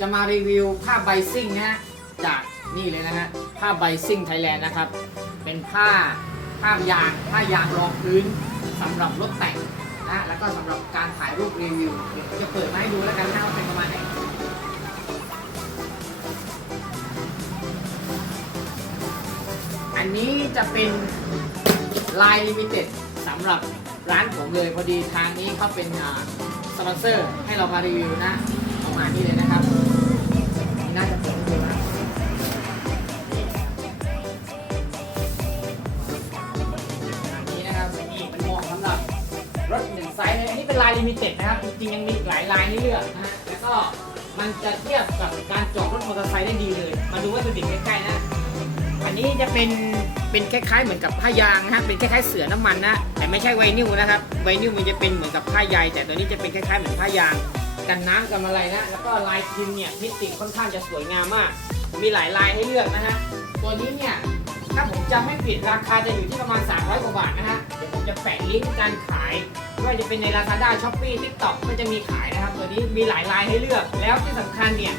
จะมารีวิวผ้าใบซิ่งนะฮะจากนี่เลยนะฮะผ้าใบซิ่งไทยแลนด์นะครับ เป็นผ้าผ้ายางผ้ายางรองพื้นสำหรับรถแต่งนะแล้วก็สำหรับการถ่ายรูปรีวิวเดี๋ยวจะเปิดมาให้ดูแล้วกันนะว่าเป็นประมาณไหนอันนี้จะเป็นลายลิมิเต็ดสำหรับร้านผมเลยพอดีทางนี้เขาเป็นสปอนเซอร์ให้เรามารีวิวนะประมาณนี้เลยนะครับ รถหนึ่งไซส์เลยอันนี้เป็นลายลิมิเต็ดนะครับ จริงๆยังมีหลายลายให้เลือกนะฮะ แล้วก็มันจะเทียบกับการจอดรถมอเตอร์ไซค์ได้ดีเลย มาดูวัตถุดิบใกล้ๆนะ อันนี้จะเป็นเป็นคล้ายๆเหมือนกับผ้ายางนะฮะ เป็นคล้ายๆเสือน้ำมันนะ แต่ไม่ใช่ไวนิลนะครับ ไวนิลมันจะเป็นเหมือนกับผ้าใย แต่ตัวนี้จะเป็นคล้ายๆเหมือนผ้ายาง กันน้ำกันอะไรนะ แล้วก็ลายพิมพ์เนี่ยมิติค่อนข้างจะสวยงามมาก มีหลายลายให้เลือกนะฮะ ตัวนี้เนี่ย ถ้าผมจำไม่ผิดราคาจะอยู่ที่ประมาณ 300 กว่าบาทนะฮะ เดี๋ยวผมจะแปะลิงก์การขายไม่ว่าจะเป็นใน Lazada Shopee TikTok ก็จะมีขายนะครับ ตัวนี้มีหลายลายให้เลือก แล้วที่สำคัญเนี่ย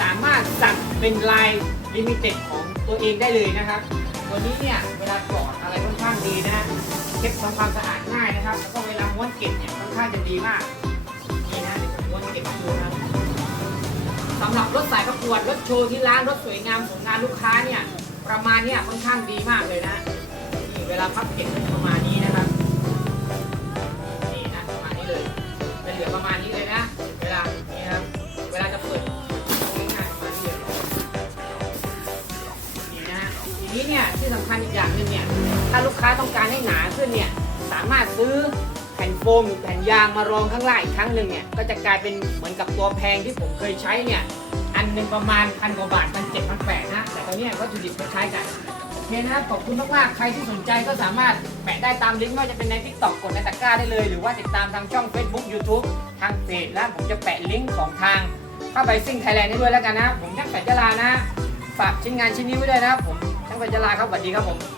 สามารถสั่งเป็นลายลิมิเต็ดของตัวเองได้เลยนะครับ ตัวนี้เนี่ยเวลาจอดอะไรค่อนข้างดีนะเก็บทำความสะอาดง่ายนะครับ แล้วก็เวลาม้วนเก็บเนี่ยค่อนข้างจะดีมาก นี่นะเดี๋ยวผมม้วนเก็บให้ดูนะสำหรับรถสายประกวดรถโชว์ที่ร้านรถสวยงามของงานลูกค้าเนี่ย ประมาณนี่ยค่อนข้างดีมากเลยนะนี่เวลาพับเก็บประมาณนี้นะครับนี่นะประมาณนี้เลยจะเหลือประมาณนี้เลยนะ เวลานี่ครับเวลาจะเปิดง่ายๆประมาณนี้เลยนี่นะฮะทีนี้เนี่ยที่สำคัญอีกอย่างหนึ่งเนี่ยถ้าลูกค้าต้องการให้หนาขึ้นเนี่ยสามารถซื้อแผ่นโฟมหรือแผ่นยางมารองข้างล่างอีกครั้งหนึ่งเนี่ยก็จะกลายเป็นเหมือนกับตัวแพงที่ผมเคยใช้เนี่ย อันหนึ่งประมาณพันกว่าบาทพันเจ็ดพันแปดนะ แต่ตอนนี้วัตถุดิบคล้ายๆกันโอเคนะขอบคุณมากๆ ใครที่สนใจก็สามารถแปะได้ตามลิงก์ไม่ว่าจะเป็นใน t ิ k t o k กดในตะกร้าได้เลย หรือว่าติดตามทางช่อง Facebook YouTube ทางเพจแล้วผมจะแปะลิงก์ของทางเข้าไปซิ่งไทยแลนด์ให้ด้วยแล้วกันนะ ผมช่างแปะจลานะ ฝากชิ้นงานชิ้นนี้ไว้ด้วยนะผมช่างแปะจลาครับสวัสดีครับผม